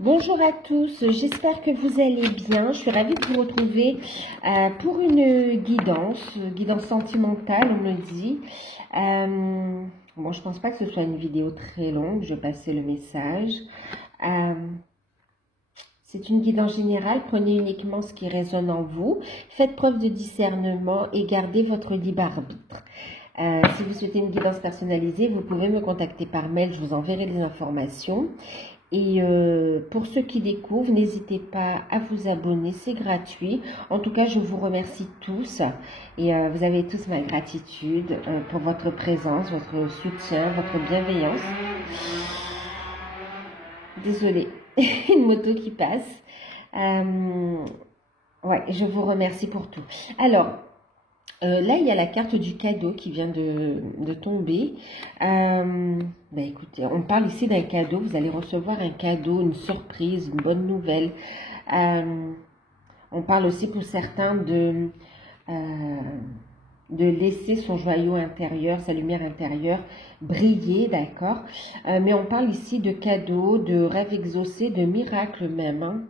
Bonjour à tous, j'espère que vous allez bien. Je suis ravie de vous retrouver pour une guidance sentimentale, on me dit. Bon, je pense pas que ce soit une vidéo très longue, je vais passer le message. C'est une guidance générale, prenez uniquement ce qui résonne en vous. Faites preuve de discernement et gardez votre libre arbitre. Si vous souhaitez une guidance personnalisée, vous pouvez me contacter par mail, je vous enverrai les informations. Et pour ceux qui découvrent, n'hésitez pas à vous abonner, c'est gratuit. En tout cas, je vous remercie tous et vous avez tous ma gratitude pour votre présence, votre soutien, votre bienveillance. Désolée, une moto qui passe. Ouais, je vous remercie pour tout. Alors, là, il y a la carte du cadeau qui vient de tomber. Écoutez, on parle ici d'un cadeau. Vous allez recevoir un cadeau, une surprise, une bonne nouvelle. On parle aussi pour certains de laisser son joyau intérieur, sa lumière intérieure briller, d'accord. Mais on parle ici de cadeaux, de rêves exaucés, de miracles même. Hein.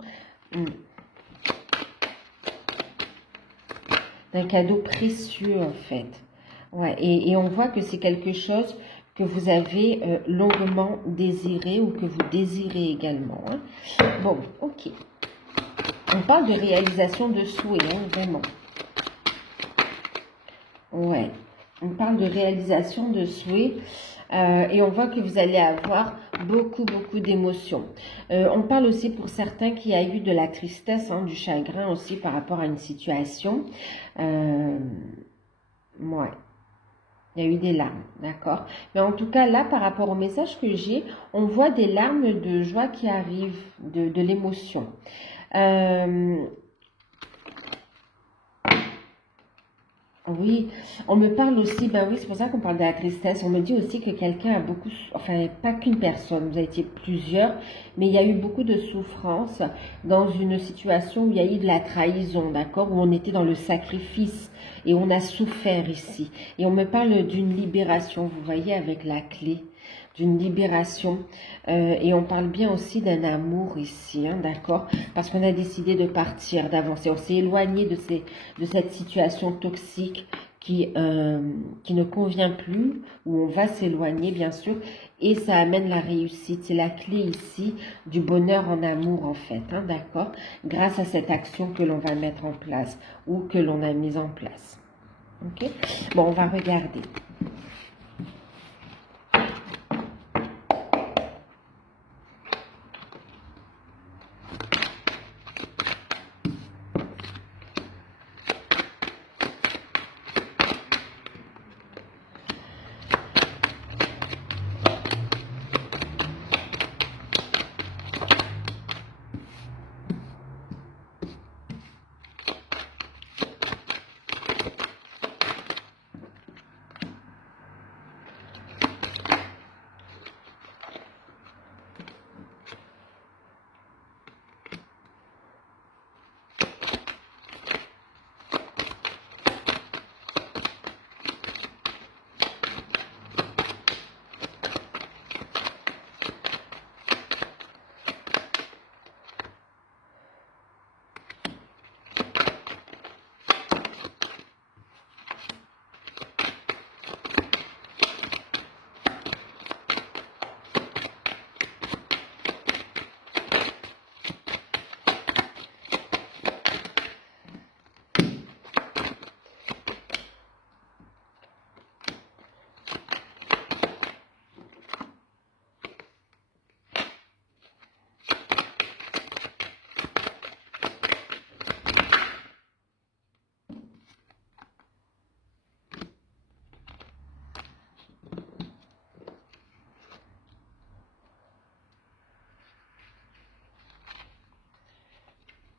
D'un cadeau précieux en fait. Ouais, et on voit que c'est quelque chose que vous avez longuement désiré ou que vous désirez également. Hein. Bon, ok. On parle de réalisation de souhaits, hein, vraiment. Ouais, on parle de réalisation de souhaits. Et on voit que vous allez avoir beaucoup d'émotions. On parle aussi pour certains qu'il y a eu de la tristesse, hein, du chagrin aussi par rapport à une situation. Ouais, il y a eu des larmes, d'accord. Mais en tout cas, là, par rapport au message que j'ai, on voit des larmes de joie qui arrivent, de l'émotion. Oui, on me parle aussi, ben oui, c'est pour ça qu'on parle de la tristesse. On me dit aussi que quelqu'un a beaucoup, enfin, pas qu'une personne, vous avez été plusieurs, mais il y a eu beaucoup de souffrance dans une situation où il y a eu de la trahison, d'accord, où on était dans le sacrifice et on a souffert ici. Et on me parle d'une libération, vous voyez, avec la clé, d'une libération. Et on parle bien aussi d'un amour ici, hein, d'accord, parce qu'on a décidé de partir, d'avancer. On s'est éloigné de cette situation toxique qui ne convient plus, où on va s'éloigner bien sûr, et ça amène la réussite. C'est la clé ici du bonheur en amour en fait, hein, d'accord, grâce à cette action que l'on va mettre en place ou que l'on a mise en place. Ok, bon, on va regarder.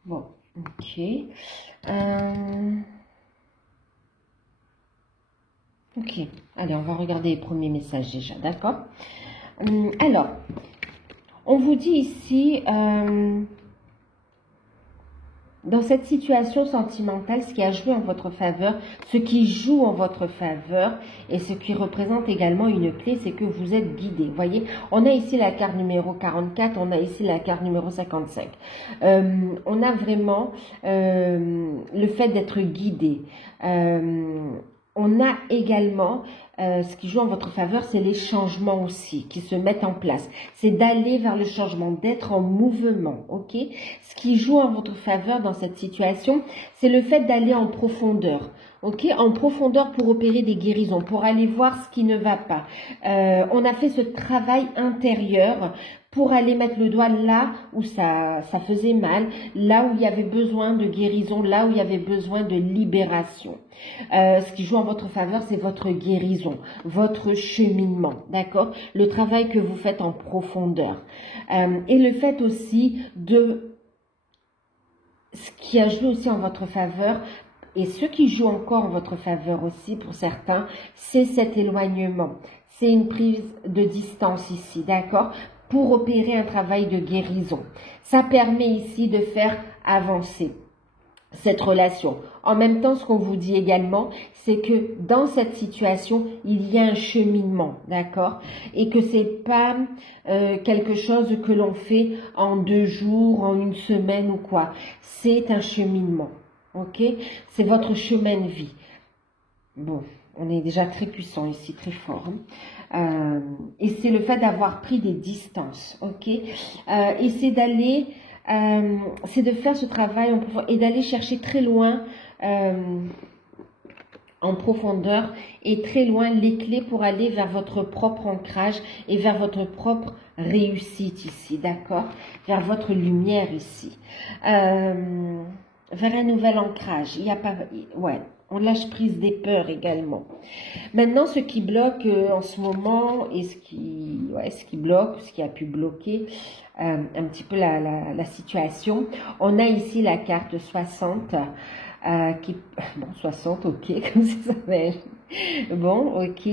Bon, ok. Ok, allez, on va regarder les premiers messages déjà, d'accord. Alors, on vous dit ici, Dans cette situation sentimentale, ce qui a joué en votre faveur, ce qui joue en votre faveur et ce qui représente également une clé, c'est que vous êtes guidé. Vous voyez, on a ici la carte numéro 44, on a ici la carte numéro 55. On a vraiment le fait d'être guidé. On a également, ce qui joue en votre faveur, c'est les changements aussi qui se mettent en place. C'est d'aller vers le changement, d'être en mouvement, ok? Ce qui joue en votre faveur dans cette situation, c'est le fait d'aller en profondeur. Ok, en profondeur pour opérer des guérisons, pour aller voir ce qui ne va pas. On a fait ce travail intérieur pour aller mettre le doigt là où ça faisait mal, là où il y avait besoin de guérison, là où il y avait besoin de libération. Ce qui joue en votre faveur, c'est votre guérison, votre cheminement, d'accord? Le travail que vous faites en profondeur. Et le fait aussi de... Ce qui a joué aussi en votre faveur, et ce qui joue encore en votre faveur aussi pour certains, c'est cet éloignement. C'est une prise de distance ici, d'accord? Pour opérer un travail de guérison. Ça permet ici de faire avancer cette relation. En même temps, ce qu'on vous dit également, c'est que dans cette situation, il y a un cheminement, d'accord? Et que c'est pas quelque chose que l'on fait en 2 jours, en 1 semaine ou quoi. C'est un cheminement, ok? C'est votre chemin de vie. Bon, on est déjà très puissant ici, très fort. Et c'est le fait d'avoir pris des distances, ok? Et c'est d'aller... c'est de faire ce travail et d'aller chercher très loin en profondeur et très loin les clés pour aller vers votre propre ancrage et vers votre propre réussite ici, d'accord? Vers votre lumière ici. Vers un nouvel ancrage. Il n'y a pas... Ouais. On lâche prise des peurs également. Maintenant, ce qui bloque en ce moment et ce qui bloque, ce qui a pu bloquer un petit peu la situation, on a ici la carte 60 bon, 60, ok, comme ça s'appelle. Bon, ok.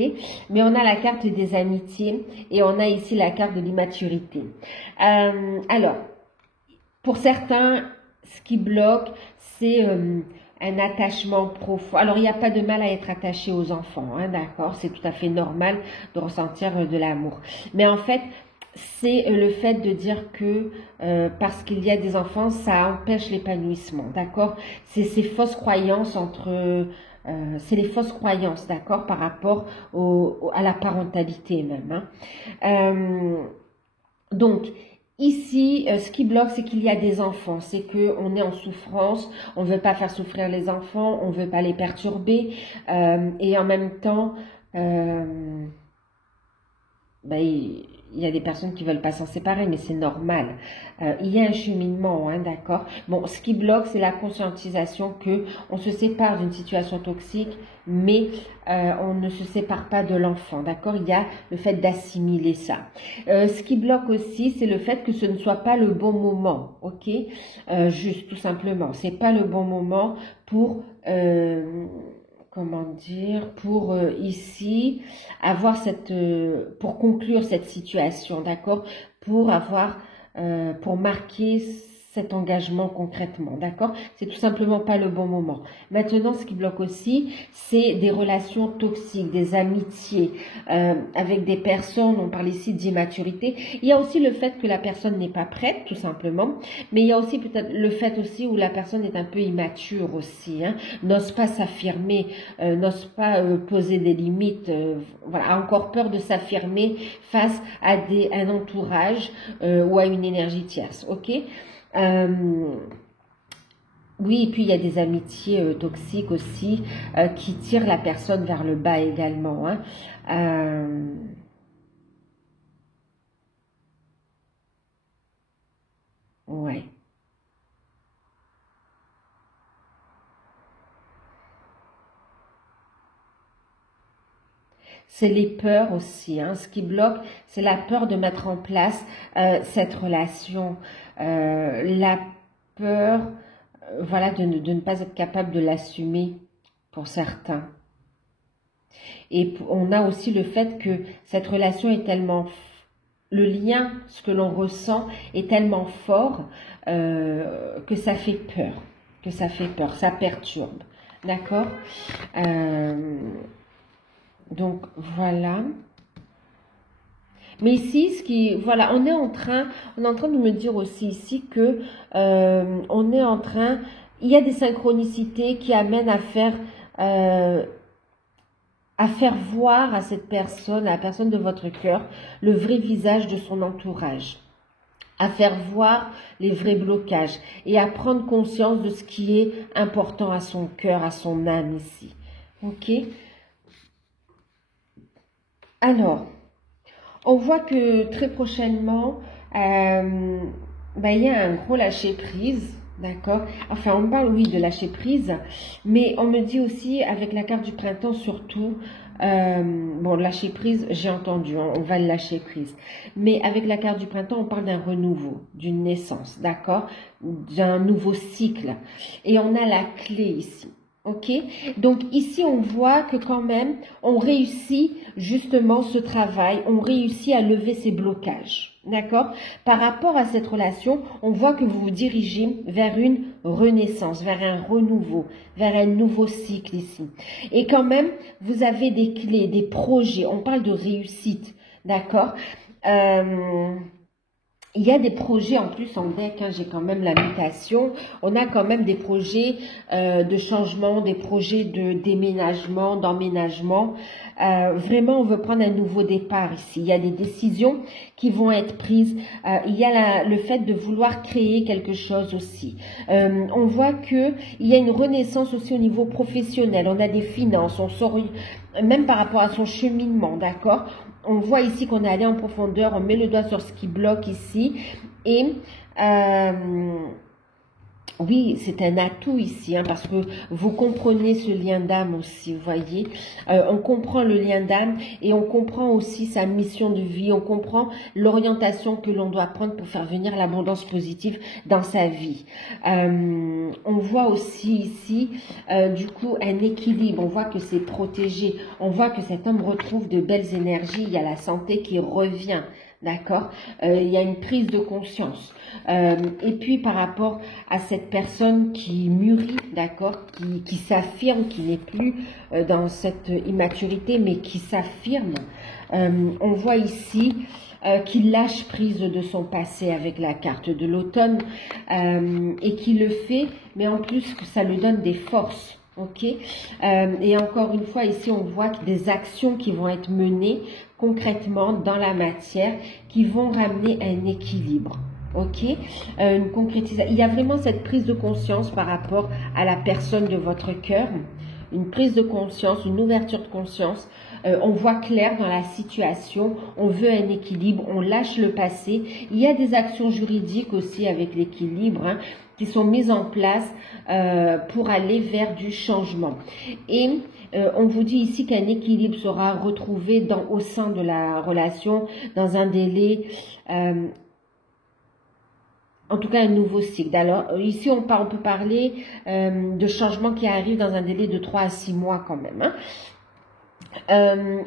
Mais on a la carte des amitiés et on a ici la carte de l'immaturité. Alors, pour certains, ce qui bloque, c'est... un attachement profond. Alors, il n'y a pas de mal à être attaché aux enfants, hein, d'accord? C'est tout à fait normal de ressentir de l'amour. Mais en fait, c'est le fait de dire que parce qu'il y a des enfants, ça empêche l'épanouissement, d'accord? C'est ces fausses croyances c'est les fausses croyances, d'accord, par rapport à la parentalité même. Hein. Donc, ici, ce qui bloque, c'est qu'il y a des enfants, c'est qu'on est en souffrance, on ne veut pas faire souffrir les enfants, on ne veut pas les perturber, et en même temps, il y a des personnes qui ne veulent pas s'en séparer, mais c'est normal. Il y a un cheminement, hein, d'accord? Bon, ce qui bloque, c'est la conscientisation que on se sépare d'une situation toxique, mais on ne se sépare pas de l'enfant, d'accord? Il y a le fait d'assimiler ça. Ce qui bloque aussi, c'est le fait que ce ne soit pas le bon moment, ok? Juste, tout simplement. C'est pas le bon moment pour... comment dire, pour ici avoir pour conclure cette situation, d'accord, pour marquer cet engagement concrètement, d'accord? C'est tout simplement pas le bon moment. Maintenant, ce qui bloque aussi, c'est des relations toxiques, des amitiés avec des personnes, on parle ici d'immaturité. Il y a aussi le fait que la personne n'est pas prête, tout simplement, mais il y a aussi peut-être le fait aussi où la personne est un peu immature aussi, hein, n'ose pas s'affirmer, n'ose pas poser des limites, voilà, a encore peur de s'affirmer face à un entourage ou à une énergie tierce, ok? Oui, et puis il y a des amitiés toxiques aussi qui tirent la personne vers le bas également. Hein. Ouais. C'est les peurs aussi. Hein. Ce qui bloque, c'est la peur de mettre en place cette relation. La peur, voilà, de ne pas être capable de l'assumer pour certains. Et on a aussi le fait que cette relation est tellement... Le lien, ce que l'on ressent, est tellement fort que ça fait peur. que ça fait peur, ça perturbe. D'accord? Donc, voilà. Mais ici, voilà, on est en train de me dire aussi ici que on est en train, il y a des synchronicités qui amènent à faire voir à cette personne, à la personne de votre cœur, le vrai visage de son entourage, à faire voir les vrais blocages et à prendre conscience de ce qui est important à son cœur, à son âme ici. Ok? Alors, on voit que très prochainement, il y a un gros lâcher prise, d'accord? Enfin, on parle, oui, de lâcher prise, mais on me dit aussi, avec la carte du printemps surtout, bon, lâcher prise, j'ai entendu, on va le lâcher prise. Mais avec la carte du printemps, on parle d'un renouveau, d'une naissance, d'accord? D'un nouveau cycle. Et on a la clé ici. Ok, donc ici on voit que quand même on réussit justement ce travail, on réussit à lever ces blocages, d'accord? Par rapport à cette relation, on voit que vous vous dirigez vers une renaissance, vers un renouveau, vers un nouveau cycle ici. Et quand même, vous avez des clés, des projets, on parle de réussite, d'accord? Il y a des projets en plus en deck, hein, j'ai quand même la mutation, on a quand même des projets de changement, des projets de déménagement, d'emménagement. Vraiment, on veut prendre un nouveau départ ici. Il y a des décisions qui vont être prises. Il y a le fait de vouloir créer quelque chose aussi. On voit que il y a une renaissance aussi au niveau professionnel. On a des finances, on sort même par rapport à son cheminement, d'accord? On voit ici qu'on est allé en profondeur, on met le doigt sur ce qui bloque ici. Et oui, c'est un atout ici, hein, parce que vous comprenez ce lien d'âme aussi, vous voyez. On comprend le lien d'âme et on comprend aussi sa mission de vie. On comprend l'orientation que l'on doit prendre pour faire venir l'abondance positive dans sa vie. On voit aussi ici, du coup, un équilibre. On voit que c'est protégé. On voit que cet homme retrouve de belles énergies. Il y a la santé qui revient. D'accord, il y a une prise de conscience. Et puis par rapport à cette personne qui mûrit, d'accord, qui s'affirme, qui n'est plus dans cette immaturité, mais qui s'affirme, on voit ici qu'il lâche prise de son passé avec la carte de l'automne et qui le fait, mais en plus que ça lui donne des forces. Ok, et encore une fois ici on voit des actions qui vont être menées concrètement dans la matière qui vont ramener un équilibre. Ok, une concrétisation. Il y a vraiment cette prise de conscience par rapport à la personne de votre cœur, une prise de conscience, une ouverture de conscience. On voit clair dans la situation, on veut un équilibre, on lâche le passé. Il y a des actions juridiques aussi avec l'équilibre, hein, qui sont mises en place pour aller vers du changement. Et on vous dit ici qu'un équilibre sera retrouvé au sein de la relation dans un délai, en tout cas un nouveau cycle. Alors ici on peut parler de changements qui arrivent dans un délai de 3 à 6 mois quand même, hein.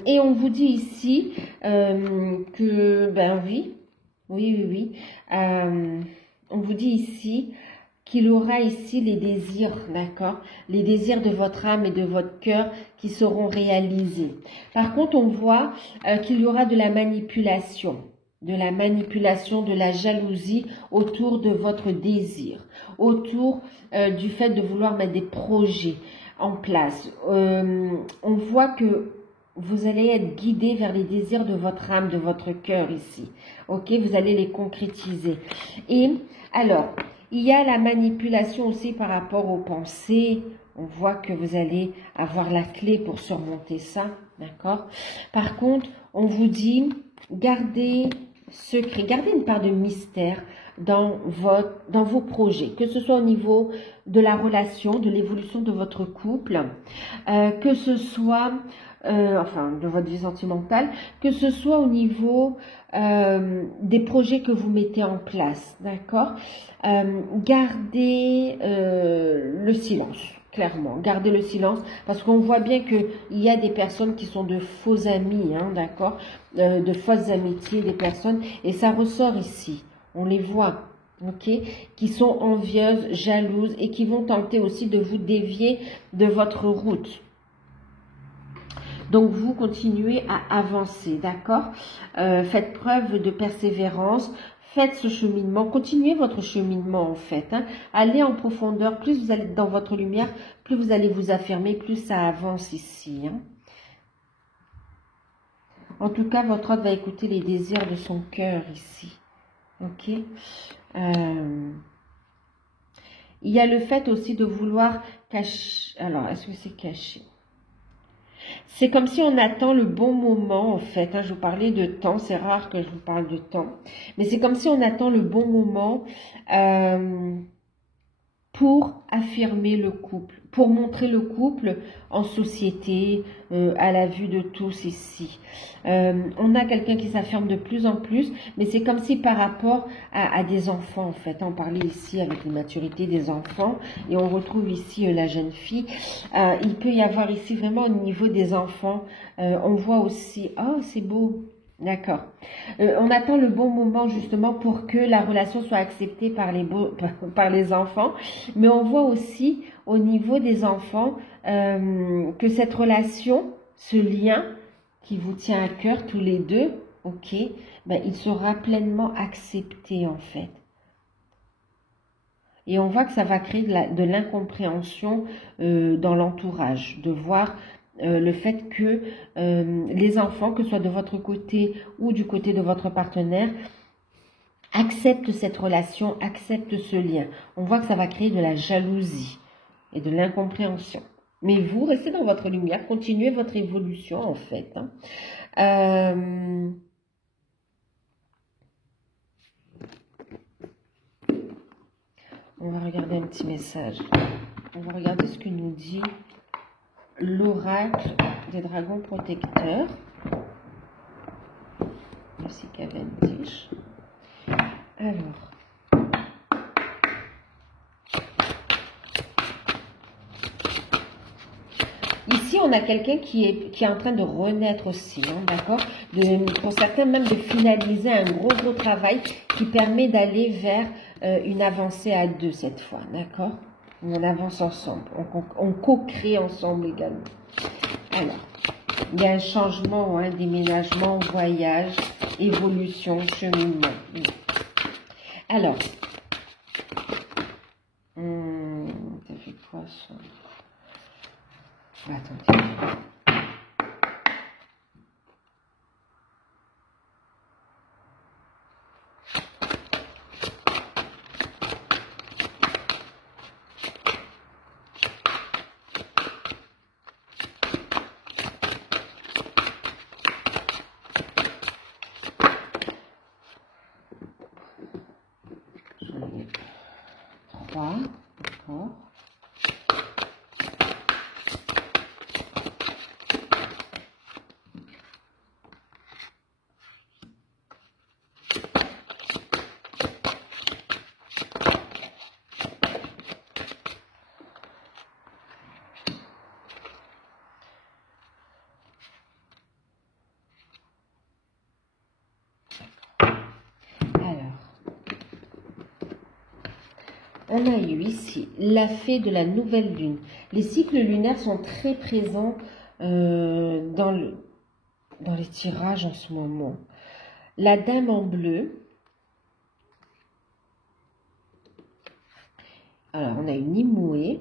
Et on vous dit ici que, ben oui, on vous dit ici qu'il aura ici les désirs, d'accord, les désirs de votre âme et de votre cœur qui seront réalisés. Par contre, on voit qu'il y aura de la manipulation, de la jalousie autour de votre désir, autour du fait de vouloir mettre des projets en place. On voit que vous allez être guidé vers les désirs de votre âme, de votre cœur ici. Ok, vous allez les concrétiser. Et alors, il y a la manipulation aussi par rapport aux pensées. On voit que vous allez avoir la clé pour surmonter ça, d'accord? Par contre, on vous dit, gardez secret, gardez une part de mystère dans vos projets, que ce soit au niveau de la relation, de l'évolution de votre couple, que ce soit, de votre vie sentimentale, que ce soit au niveau des projets que vous mettez en place, d'accord? Gardez le silence. Clairement, gardez le silence, parce qu'on voit bien qu'il y a des personnes qui sont de faux amis, hein, d'accord, de fausses amitiés, des personnes, et ça ressort ici, on les voit, ok, qui sont envieuses, jalouses et qui vont tenter aussi de vous dévier de votre route. Donc, vous continuez à avancer, d'accord? Faites preuve de persévérance, faites ce cheminement, continuez votre cheminement en fait. Hein. Allez en profondeur, plus vous allez dans votre lumière, plus vous allez vous affirmer, plus ça avance ici. Hein. En tout cas, votre hôte va écouter les désirs de son cœur ici. Ok. Il y a le fait aussi de vouloir cacher. Alors, est-ce que c'est caché? C'est comme si on attend le bon moment, en fait. Hein, je vous parlais de temps, c'est rare que je vous parle de temps. Mais c'est comme si on attend le bon moment pour affirmer le couple, pour montrer le couple en société, à la vue de tous ici. On a quelqu'un qui s'affirme de plus en plus, mais c'est comme si par rapport à des enfants, en fait. On parlait ici avec l'immaturité des enfants, et on retrouve ici la jeune fille. Il peut y avoir ici vraiment au niveau des enfants, on voit aussi, oh c'est beau, d'accord. On attend le bon moment justement pour que la relation soit acceptée par les enfants, mais on voit aussi au niveau des enfants que cette relation, ce lien qui vous tient à cœur tous les deux, ok, ben, il sera pleinement accepté en fait. Et on voit que ça va créer de l'incompréhension dans l'entourage, de voir le fait que les enfants, que ce soit de votre côté ou du côté de votre partenaire, acceptent cette relation, acceptent ce lien. On voit que ça va créer de la jalousie et de l'incompréhension. Mais vous, restez dans votre lumière, continuez votre évolution en fait. Hein. On va regarder un petit message. On va regarder ce que nous dit l'oracle des dragons protecteurs. Merci Cavendish. Alors. Ici, on a quelqu'un qui est en train de renaître aussi, hein, d'accord? Pour certains, même de finaliser un gros travail qui permet d'aller vers une avancée à deux cette fois, d'accord? On avance ensemble, on co-crée ensemble également. Alors, il y a un changement, un déménagement, voyage, évolution, cheminement. Alors, ça fait quoi ça? Attendez. J'en ai 3, d'accord. On a eu ici la fée de la nouvelle lune. Les cycles lunaires sont très présents dans les tirages en ce moment. La dame en bleu. Alors, on a eu Nimue.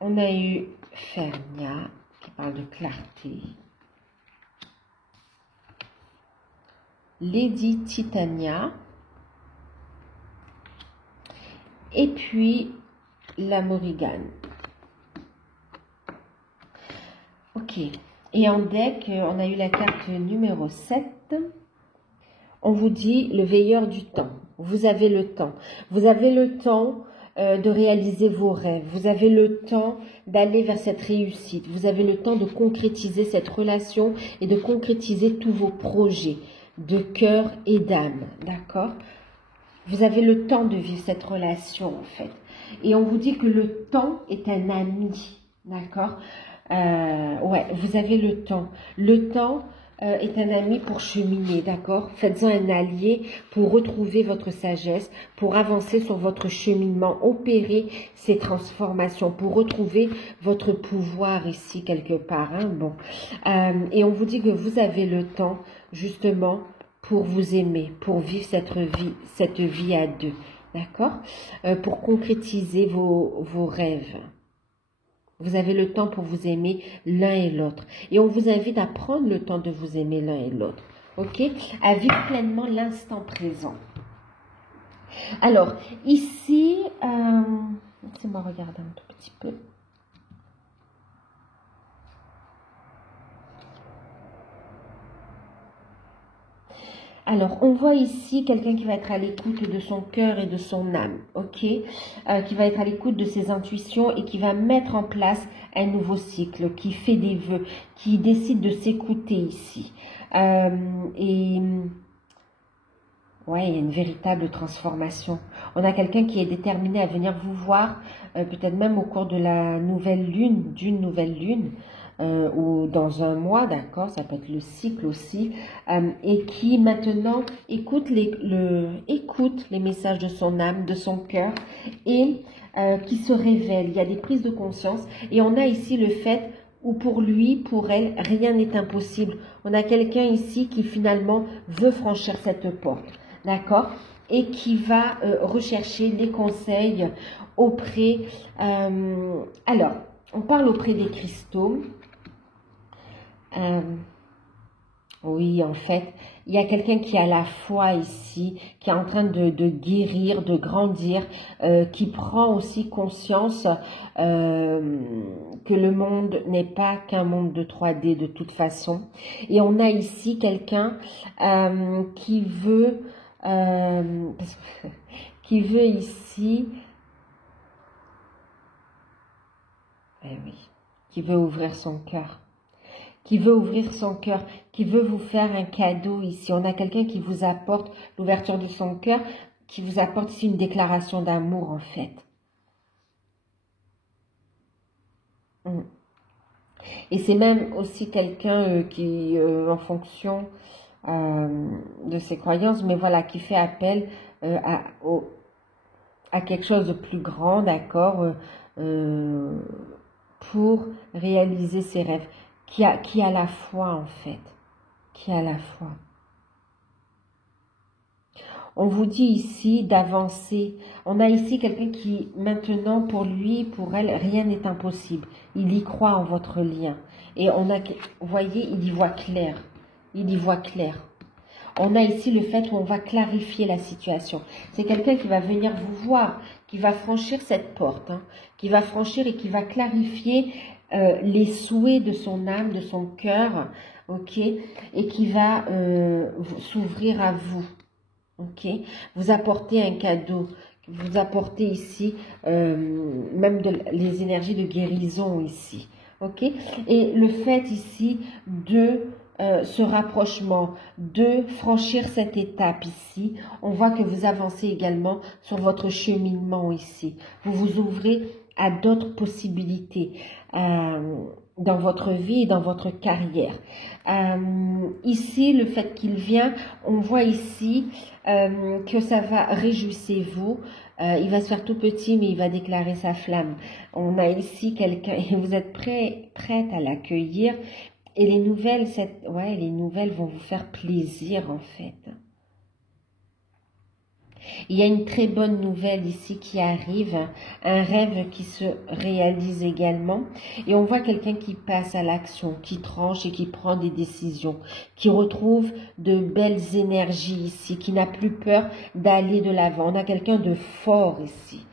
On a eu Fernia qui parle de clarté. Lady Titania. Et puis la Morrigan. Ok. Et en deck, on a eu la carte numéro 7. On vous dit le veilleur du temps. Vous avez le temps. Vous avez le temps de réaliser vos rêves. Vous avez le temps d'aller vers cette réussite. Vous avez le temps de concrétiser cette relation et de concrétiser tous vos projets de cœur et d'âme. D'accord? Vous avez le temps de vivre cette relation en fait. Et on vous dit que le temps est un ami. D'accord? Ouais, vous avez le temps. Le temps est un ami pour cheminer, d'accord? Faites-en un allié pour retrouver votre sagesse, pour avancer sur votre cheminement, opérer ces transformations, pour retrouver votre pouvoir ici quelque part. Hein? Bon, et on vous dit que vous avez le temps justement pour vous aimer, pour vivre cette vie à deux, d'accord? Pour concrétiser vos rêves. Vous avez le temps pour vous aimer l'un et l'autre. Et on vous invite à prendre le temps de vous aimer l'un et l'autre. Ok? À vivre pleinement l'instant présent. Alors, ici, laissez-moi regarder un tout petit peu. Alors, on voit ici quelqu'un qui va être à l'écoute de son cœur et de son âme, ok? Qui va être à l'écoute de ses intuitions et qui va mettre en place un nouveau cycle, qui fait des vœux, qui décide de s'écouter ici. Ouais, il y a une véritable transformation. On a quelqu'un qui est déterminé à venir vous voir, peut-être même au cours de la nouvelle lune, d'une nouvelle lune, ou dans un mois, d'accord, ça peut être le cycle aussi, et qui maintenant écoute les messages de son âme, de son cœur, et qui se révèle. Il y a des prises de conscience, et on a ici le fait où pour lui, pour elle, rien n'est impossible. On a quelqu'un ici qui finalement veut franchir cette porte, d'accord, et qui va rechercher les conseils auprès, alors, on parle auprès des cristaux. Oui, en fait, il y a quelqu'un qui a la foi ici, qui est en train de guérir, de grandir, qui prend aussi conscience que le monde n'est pas qu'un monde de 3D de toute façon. Et on a ici quelqu'un qui veut, qui veut ici, oui, qui veut ouvrir son cœur. Qui veut ouvrir son cœur, qui veut vous faire un cadeau ici. On a quelqu'un qui vous apporte l'ouverture de son cœur, qui vous apporte ici une déclaration d'amour en fait. Et c'est même aussi quelqu'un qui, en fonction de ses croyances, mais voilà, qui fait appel à quelque chose de plus grand, d'accord, pour réaliser ses rêves. Qui a la foi en fait, qui a la foi. On vous dit ici d'avancer. On a ici quelqu'un qui maintenant pour lui, pour elle, rien n'est impossible. Il y croit en votre lien. Et on a, vous voyez, il y voit clair. Il y voit clair. On a ici le fait où on va clarifier la situation. C'est quelqu'un qui va venir vous voir, qui va franchir cette porte, hein, qui va franchir et qui va clarifier les souhaits de son âme, de son cœur, ok, et qui va s'ouvrir à vous, ok, vous apporter un cadeau, vous apporter ici même les énergies de guérison ici, ok, et le fait ici de ce rapprochement, de franchir cette étape ici, on voit que vous avancez également sur votre cheminement ici, vous vous ouvrez à d'autres possibilités dans votre vie et dans votre carrière. Ici, le fait qu'il vient, on voit ici que ça va, réjouissez-vous. Il va se faire tout petit, mais il va déclarer sa flamme. On a ici quelqu'un, et vous êtes prête à l'accueillir. Et les nouvelles, les nouvelles vont vous faire plaisir en fait. Il y a une très bonne nouvelle ici qui arrive, un rêve qui se réalise également. Et on voit quelqu'un qui passe à l'action, qui tranche et qui prend des décisions, qui retrouve de belles énergies ici, qui n'a plus peur d'aller de l'avant. On a quelqu'un de fort ici,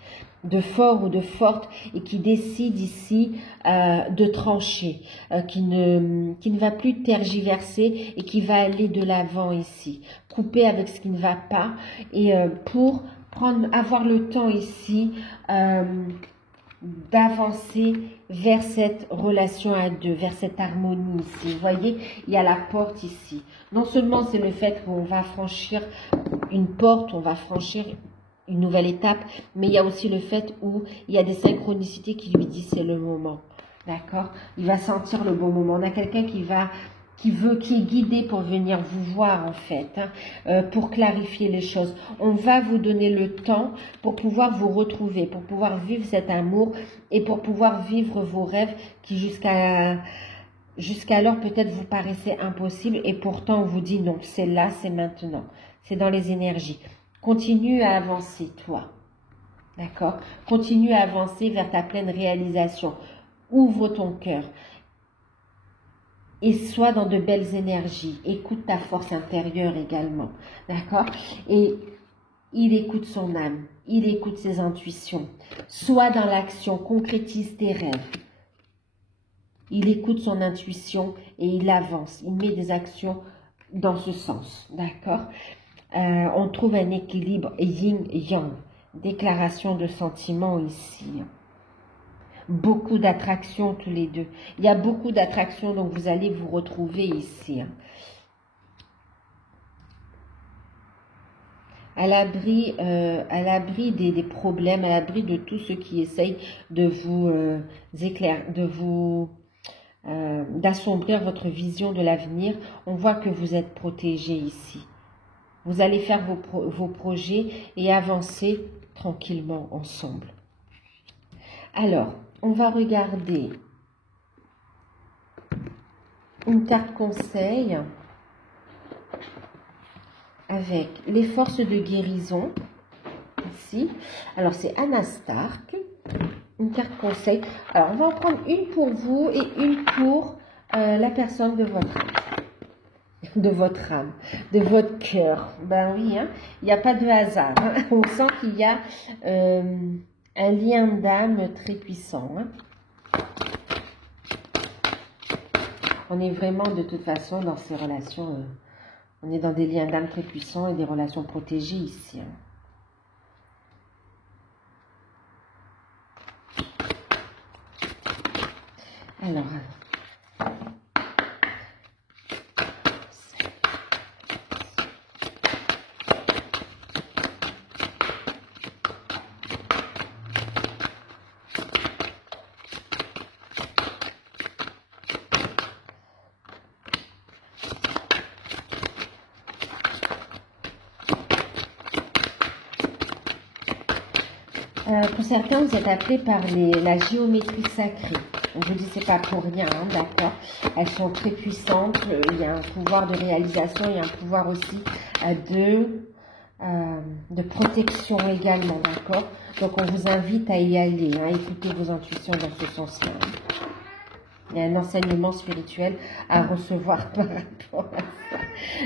de fort ou de forte, et qui décide ici de trancher, qui ne va plus tergiverser et qui va aller de l'avant ici, couper avec ce qui ne va pas, et pour avoir le temps ici d'avancer vers cette relation à deux, vers cette harmonie ici. Vous voyez, il y a la porte ici. Non seulement c'est le fait qu'on va franchir une porte, on va franchir une nouvelle étape, mais il y a aussi le fait où il y a des synchronicités qui lui disent c'est le moment. D'accord? Il va sentir le bon moment. On a quelqu'un qui est guidé pour venir vous voir en fait, hein, pour clarifier les choses. On va vous donner le temps pour pouvoir vous retrouver, pour pouvoir vivre cet amour et pour pouvoir vivre vos rêves qui jusqu'alors peut-être vous paraissaient impossibles et pourtant on vous dit non, c'est là, c'est maintenant, c'est dans les énergies. Continue à avancer toi, d'accord? Continue à avancer vers ta pleine réalisation. Ouvre ton cœur. Et sois dans de belles énergies. Écoute ta force intérieure également. D'accord? Et il écoute son âme. Il écoute ses intuitions. Sois dans l'action. Concrétise tes rêves. Il écoute son intuition et il avance. Il met des actions dans ce sens. D'accord? On trouve un équilibre yin-yang. Déclaration de sentiments ici. Beaucoup d'attractions tous les deux. Il y a beaucoup d'attractions, donc vous allez vous retrouver ici. À l'abri des problèmes, à l'abri de tout ce qui essaye de vous d'assombrir votre vision de l'avenir. On voit que vous êtes protégé ici. Vous allez faire vos projets et avancer tranquillement ensemble. Alors, on va regarder une carte conseil avec les forces de guérison, ici. Alors, c'est Anna Stark, une carte conseil. Alors, on va en prendre une pour vous et une pour la personne de votre âme, de votre cœur. Ben oui, hein, il n'y a pas de hasard. Hein. On sent qu'il y a un lien d'âme très puissant. Hein. On est vraiment de toute façon dans ces relations, on est dans des liens d'âme très puissants et des relations protégées ici. Hein. Alors, pour certains, vous êtes appelés par la géométrie sacrée. On vous dit c'est pas pour rien, hein, d'accord? Elles sont très puissantes. Il y a un pouvoir de réalisation, il y a un pouvoir aussi de protection également, d'accord? Donc on vous invite à y aller, hein, à écouter vos intuitions dans ce sens-là. Il y a un enseignement spirituel à recevoir par rapport à ça.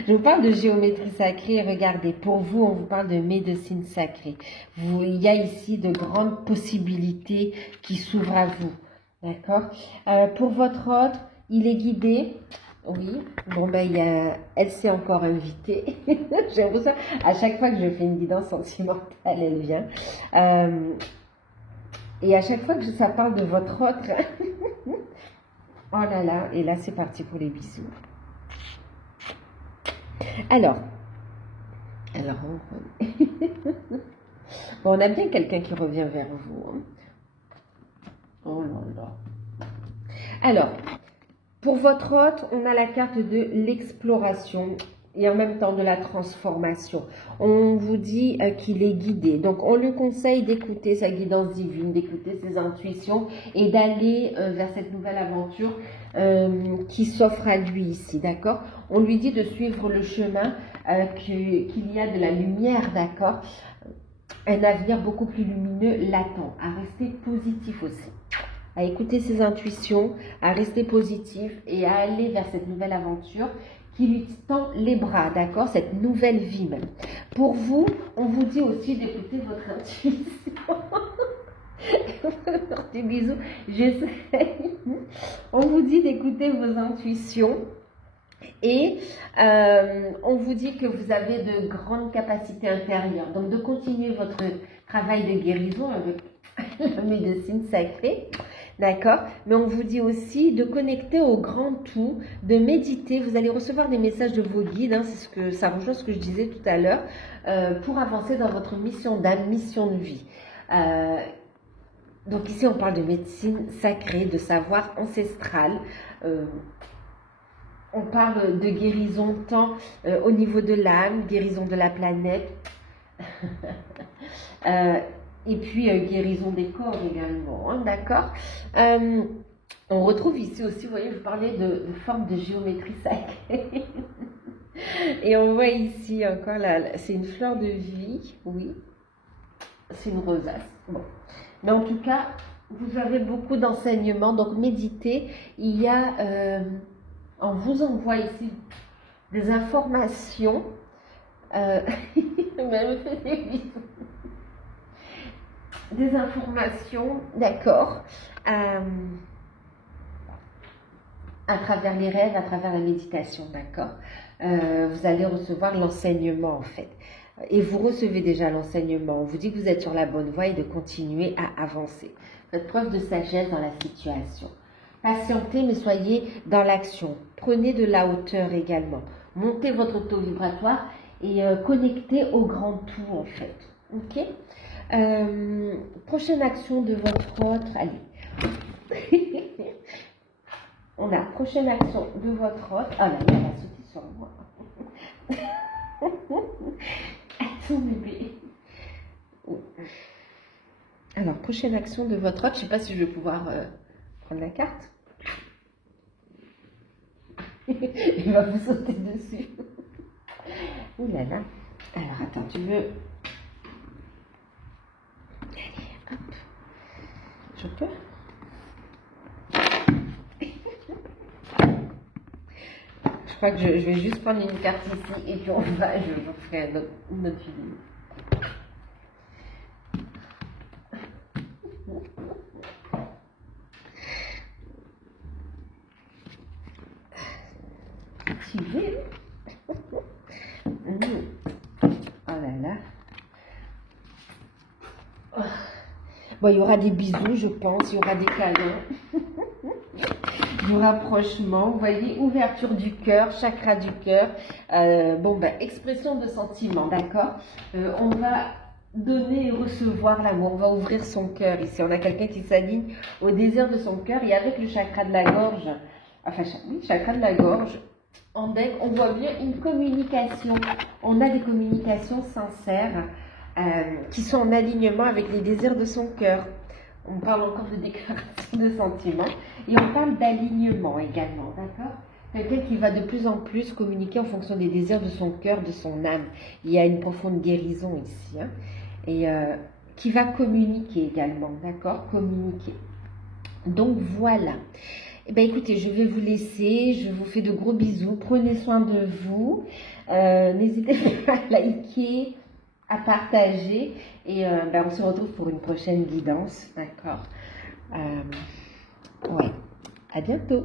Je vous parle de géométrie sacrée. Regardez, pour vous, on vous parle de médecine sacrée. Il y a ici de grandes possibilités qui s'ouvrent à vous. D'accord? Pour votre hôte, il est guidé. Oui. Bon, ben, elle s'est encore invitée. J'ai l'impression, à chaque fois que je fais une guidance sentimentale, elle vient. Et à chaque fois que ça parle de votre hôte, oh là là, et là c'est parti pour les bisous. Alors bon, on a bien quelqu'un qui revient vers vous. Hein. Oh là là. Alors, pour votre hôte, on a la carte de l'exploration et en même temps de la transformation. On vous dit qu'il est guidé. Donc, on lui conseille d'écouter sa guidance divine, d'écouter ses intuitions et d'aller vers cette nouvelle aventure qui s'offre à lui ici, d'accord? On lui dit de suivre le chemin, qu'il y a de la lumière, d'accord? Un avenir beaucoup plus lumineux l'attend, à rester positif aussi. À écouter ses intuitions, à rester positif et à aller vers cette nouvelle aventure qui lui tend les bras, d'accord? Cette nouvelle vie même. Pour vous, on vous dit aussi d'écouter votre intuition. Des bisous, j'essaie. On vous dit d'écouter vos intuitions et on vous dit que vous avez de grandes capacités intérieures. Donc de continuer votre travail de guérison avec la médecine sacrée. D'accord? Mais on vous dit aussi de connecter au grand tout, de méditer. Vous allez recevoir des messages de vos guides. Hein, ça rejoint ce que je disais tout à l'heure. Pour avancer dans votre mission d'âme, mission de vie. Donc ici, on parle de médecine sacrée, de savoir ancestral. On parle de guérison tant au niveau de l'âme, guérison de la planète, et puis guérison des corps également, hein, d'accord. On retrouve ici aussi, vous voyez, je parlais de forme de géométrie sacrée. Et on voit ici encore, là, c'est une fleur de vie, oui, c'est une rosace. Bon. Mais en tout cas, vous avez beaucoup d'enseignements, donc méditez. Il y a, on vous envoie ici des informations. Mais elle me fait des bisous. Des informations, d'accord, à travers les rêves, à travers la méditation, d'accord. Vous allez recevoir l'enseignement en fait. Et vous recevez déjà l'enseignement. On vous dit que vous êtes sur la bonne voie et de continuer à avancer. Faites preuve de sagesse dans la situation. Patientez, mais soyez dans l'action. Prenez de la hauteur également. Montez votre taux vibratoire et connectez au grand tout en fait. Ok. Prochaine action de votre autre. Allez. On a prochaine action de votre autre. Ah là, elle a sauté sur moi. Attends bébé. Alors, prochaine action de votre autre. Je ne sais pas si je vais pouvoir prendre la carte. Il va vous sauter dessus. Ouh là là. Alors, attends, tu veux... Allez, hop. Je peux? Je crois que je vais juste prendre une carte ici et puis on va, je ferai une autre vidéo. Tu veux? Oh là là. Bon, il y aura des bisous, je pense, il y aura des câlins. Du rapprochement, vous voyez, ouverture du cœur, chakra du cœur, bon ben, expression de sentiment, d'accord. On va donner et recevoir l'amour, on va ouvrir son cœur ici, on a quelqu'un qui s'aligne au désir de son cœur et avec le chakra de la gorge, enfin oui, chakra de la gorge, en deck, on voit bien une communication, on a des communications sincères qui sont en alignement avec les désirs de son cœur. On parle encore de déclaration de sentiments et on parle d'alignement également, d'accord? Quelqu'un qui va de plus en plus communiquer en fonction des désirs de son cœur, de son âme. Il y a une profonde guérison ici, hein, et qui va communiquer également, d'accord? Communiquer. Donc voilà. Eh bien, écoutez, je vais vous laisser. Je vous fais de gros bisous. Prenez soin de vous. N'hésitez pas à liker, à partager et ben, on se retrouve pour une prochaine guidance, d'accord. Ouais, à bientôt.